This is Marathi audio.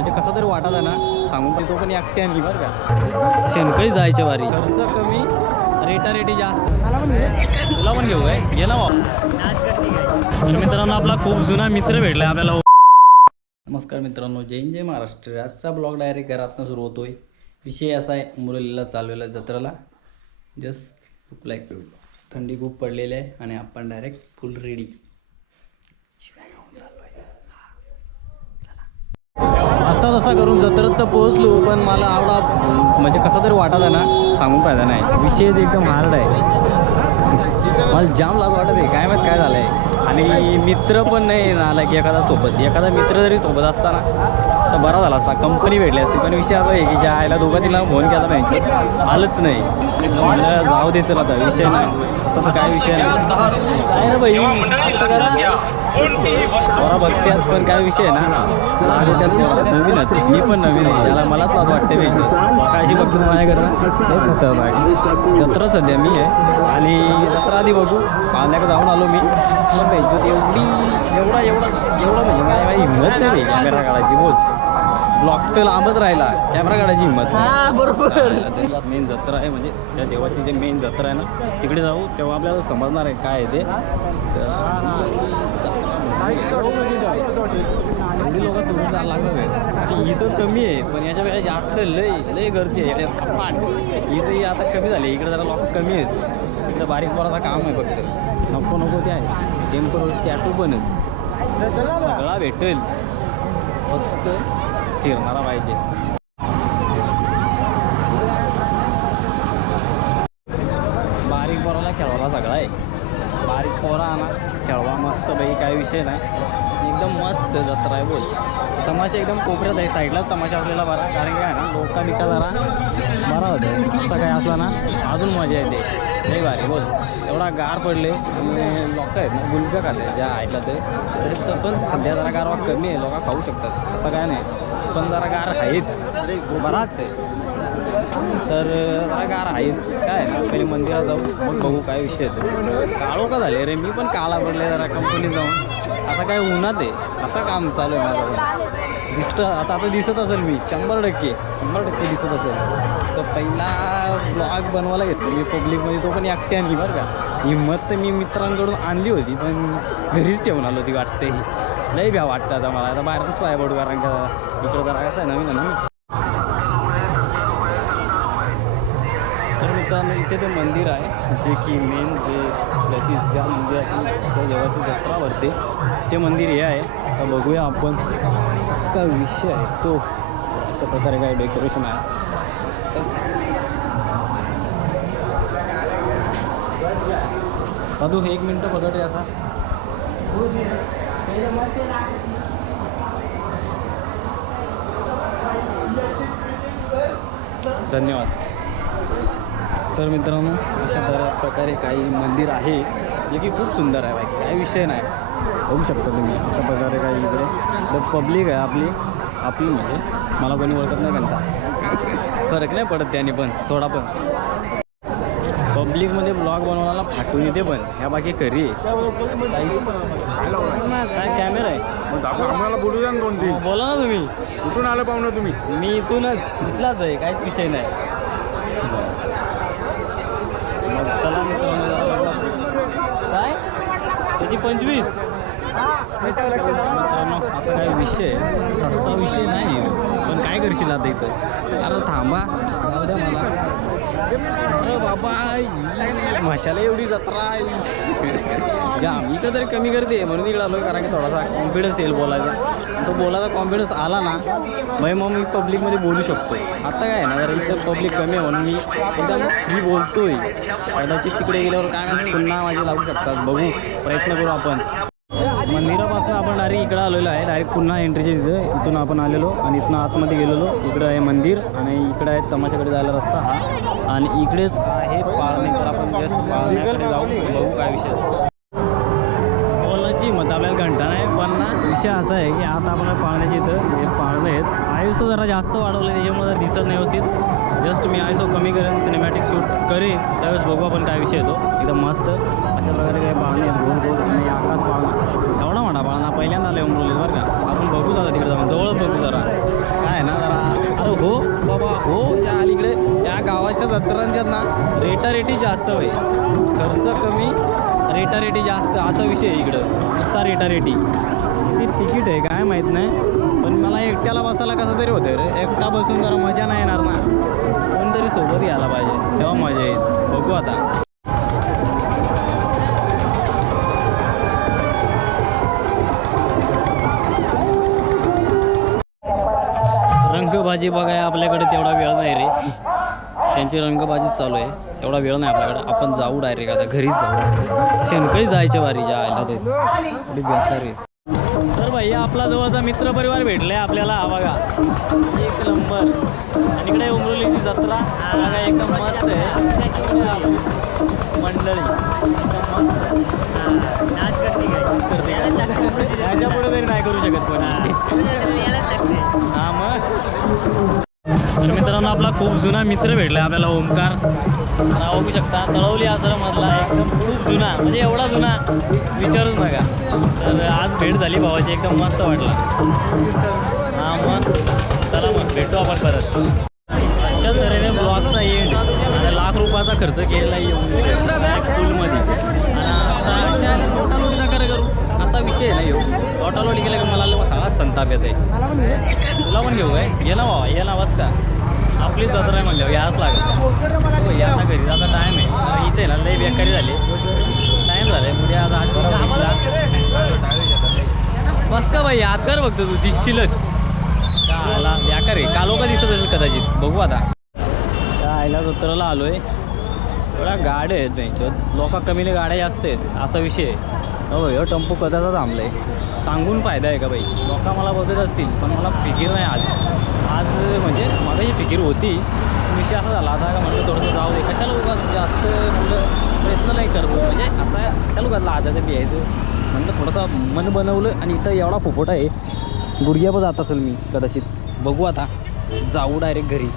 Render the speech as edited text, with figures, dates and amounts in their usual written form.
म्हणजे कसं तरी वाटत आहे ना सांगून पण तो पण एकटे आणि बरं का शेणकही जायच्या वारी खर्च कमी रेटी जास्त तुला पण घेऊ काय घे ना तर मित्रांनो आपला खूप जुना मित्र भेटला आपल्याला. नमस्कार मित्रांनो, जैन जय महाराष्ट्र. आजचा ब्लॉग डायरेक्ट घरातनं सुरू होतोय. विषय असा आहे, मुरलीला चालवलेला जत्रेला जस्ट लाईक थंडी खूप पडलेली आहे आणि आपण डायरेक्ट फुल रेडी असं तसं करून जत्रेत तर पोहोचलो, पण मला आवडा म्हणजे कसं तरी वाटत आहे ना सांगून फायदा नाही. विषय एकदम हार्ड आहे, मला जाम लाज वाटत आहे. काय माहीत काय झालं आहे. आणि मित्र पण नाही आला की एखादा मित्र जरी सोबत असता ना तर बरा झाला असता, कंपनी भेटली असती. पण विषय असा आहे की ज्या आईला दोघं तिला फोन केला नाही, आलंच नाही. मला जाऊ द्यायचं आता विषय नाही, असं तर काय विषय नाही ना बाई. बरा बघत्यात पण काय विषय आहे ना, लाज येतात. नवीनच मी पण नवीन आहे, त्याला मलाच लाज वाटते. काळजी बघतो माझ्याकडं जत्रा सध्या मी आहे आणि दसरा आधी बघू. पाण्याकडे जाऊन आलो मी, पण पाहिजे एवढं म्हणजे माझी हिंमत नाही कॅमेरा काढायची. बोल ब्लॉक तर लांबच राहिला, कॅमेरा काढायची हिंमत नाही. बरोबर मेन जत्रा आहे, म्हणजे त्या देवाची जे मेन जत्रा आहे ना तिकडे जाऊ, तेव्हा आपल्याला समजणार आहे काय आहे ते. एवढी लोक तुम्ही जायला लागणार आहे ती इथं कमी आहे, पण याच्यापेक्षा जास्त लय गर्दी आहे. इथं आता कमी झाली, इकडे जरा लोक कमी आहेत. इकडे बारीक पोराचा काम आहे फक्त. नको ते आहे टेम्पर टॅटू पण सगळा भेटेल, फक्त फिरणारा पाहिजे. बारीक पोराला खेळवायला सगळा आहे. बारीक पोरा आणा खेळवा मस्त बाई, काय विषय नाही. एकदम मस्त जत्रा आहे. बोल तमाशा एकदम कोपऱ्यात आहे, साईडलाच तमाशा आपल्याला बरा. कारण काय ना लोका बिका जरा बरा होतं. असं काय असला ना अजून मजा येते, नाही भारी. बोल एवढा गार पडले आणि लोक आहेत ना गुलब्या खाते ज्या ऐकला तर पण सध्या जरा गारवा कमी आहे, लोक खाऊ शकतात असं काय नाही. पण जरा गार आहेच, बराच आहे तर जरा गार आहेच. काय ना पहिले मंदिरात जाऊ मग बघू काय विषय येतो. काळो का झाले रे, मी पण काळा पडले जरा कंपनीत जाऊन. आता काय उन्हात आहे, असं काम चालू आहे माझं. दिसतं आता दिसत असेल मी 100% दिसत असेल. तर पहिला ब्लॉग बनवायला घेतलं मी पब्लिकमध्ये, तो पण एकट्या नाही बरं का. हिंमत तर मी मित्रांकडून आणली होती, पण घरीच ठेवून आलो होती वाटते. लई भ्या वाटतं आता मला, आता बाहेरच पाय पडू. कारण का इकडं जरा कसं आहे नवीन. तर मित्रांनो इथे ते मंदिर आहे जे की मेन ज्या मंदिराची त्या देवाची जत्रा भरते ते मंदिर हे आहे. तर बघूया आपण कसं विषय आहे तो. अशा प्रकारे काय डेकोरेशन आहे. दादू 1 मिनटं बघत रे असा. धन्यवाद. तर मित्रांनो अशा प्रकारे काही मंदिर आहे जे की खूप सुंदर आहे. बाकी काही विषय नाही, बघू शकता तुम्ही. अशा प्रकारे काही इकडे पब्लिक आहे आपली म्हणजे मला कोणी ओळखत नाही म्हणता. फरक नाही पडत त्याने पण थोडा पण. पब्लिकमध्ये ब्लॉग बनवण्याला फाटून येते पण ह्या बाकी खरी काय कॅमेरा आहे. आम्हाला बोलू द्या 2-3. बोला ना तुम्ही. कुठून आलं पाहुणं तुम्ही? मी इथूनच इथलाच आहे, काहीच विषय नाही. मग चला मित्रांनो काय त्याची 25 मित्रांनो असा काही विषय सस्ता विषय नाही. पण काय करशील आता इथं. अरे थांबा जाऊ द्या मला. अरे बाबा मशाला एवढी जत्रा जाम. इकडं तरी कमी गर्दी आहे म्हणून इकडं आलो, कारण की थोडासा कॉन्फिडन्स येईल बोलायचा. तो बोलायचा कॉन्फिडन्स आला ना मग मी पब्लिकमध्ये बोलू शकतो. आता काय आहे ना जरा इथं पब्लिक कमी आहे म्हणून मी एकदम फ्री बोलतोय. कदाचित तिकडे गेल्यावर काय पुन्हा माझे लागू शकतात. बघू प्रयत्न करू आपण. मंदिरापासून आपण डायरेक्ट इकडं आलेलो आहे. डायरेक्ट पुन्हा एंट्रीचे इथून आपण आलेलो आणि इथून आतमध्ये गेलेलो. इकडं आहे मंदिर आणि इकडं आहे तमाशाकडे जायला रस्ता हा. आणि इकडेच आहे पाळणे. तर आपण जस्ट पाळण्याकडे जाऊ, बघू काय विषय. बोलायची मत आपल्याला घंटा नाही, पण ना विषय असा आहे की आता आपण पाळण्याचे इथं हे पाळणं आहेत. आयुष जरा जास्त वाढवलं त्याच्यामुळे दिसत नाही व्यवस्थित. जस्ट मी आयुष कमी करेन, सिनेमॅटिक शूट करेन त्यावेळेस बघू आपण काय विषय येतो. एकदम मस्त अशा प्रकारे काही पाळणे आहेत. गोल आणि आकाश पाळणा एवढा मोठा पाळणा पहिल्यांदा आले उमरवले बरं का. आपण बघू जरा तिकडे जाऊन जवळ बघू जरा. आजकालच्या जत्रांच्यात ना रेटारेटी जास्त होय, खर्च कमी रेटारेटी जास्त असा विषय आहे इकडं. नुसता रेटारेटी. किती तिकीट आहे काय माहीत नाही, पण मला एकट्याला बसायला कसं तरी होतं रे. एकटा बसून जरा मजा नाही येणार ना, कोणतरी सोबत यायला पाहिजे तेव्हा मजा येईल. बघू आता. रंगबाजी बघाय आपल्याकडे तेवढा वेळ नाही रे. त्यांची रंगबाजीच चालू आहे, तेवढा वेळ नाही आपल्याकडे. आपण जाऊ डायरेक्ट आता घरीच जाऊ. शेणकही जायच्या वारीच्या आयला ते थोडी बेकार आहे. तर भाई आपला जवळचा मित्रपरिवार भेटलाय आपल्याला. हा बघा एक नंबर. आणि इकडे उमरोलीची जत्रा बघा एकदम मस्त आहे. इकडे आपली मंडळी याच्या पुढे तरी नाही करू शकत कोणी. हा मग. तर मित्रांनो आपला खूप जुना मित्र भेटला आपल्याला, ओमकार. नाव बघू शकता, तळवली आश्रममधला एकदम खूप जुना, म्हणजे एवढा जुना विचारूच नका. तर आज भेट झाली भावाची, एकदम मस्त वाटला. हां मग चला मग भेटू आपण परत. अशाच तऱ्हेने ब्लॉगचा एंड आणि लाख रुपयाचा खर्च केलेला येऊन पूलमध्ये. आणि आता चॅनल लोटालोटीचा करू असा विषय आहे ना येऊ. लोटालोटी केलं की मला सगळाच संताप येत आहे. तुला पण घेऊ काय? ये ना बाबा, ये ना बस का. आपली जत्रा आहे म्हणल्यावर याच लागत. हो या ना घरी आता टाईम आहे. इथे ना लई बेकारी झाली, टाईम झाला आहे. पुढे आज बस का बाई आत कर बघतो तू दिसशीलच. आला बेकार आहे, कालो का दिसत असेल कदाचित. बघू आता. त्या आईला जत्राला आलो आहे. एवढ्या गाड्या आहेत त्यांच्यात, लोका कमीने गाड्या जास्त आहेत असा विषय आहे. हो ह्यो टेम्पो कदाचा थांबला आहे. सांगून फायदा आहे का बाई. लोका मला बघत असतील पण मला फिकीर नाही आज म्हणजे माझी फिकीर होती. विषय असा झाला आता का म्हटलं थोडंसं जाऊ दे. कशाला उगाच जास्त मुलं प्रयत्न नाही करतो, म्हणजे असा कशाला उगाच आजाचं बियायचं म्हटलं. थोडंसं मन बनवलं आणि इथं एवढा फुफोटा आहे, गुडघ्या पण जात असेल मी कदाचित. बघू आता, जाऊ डायरेक्ट घरी.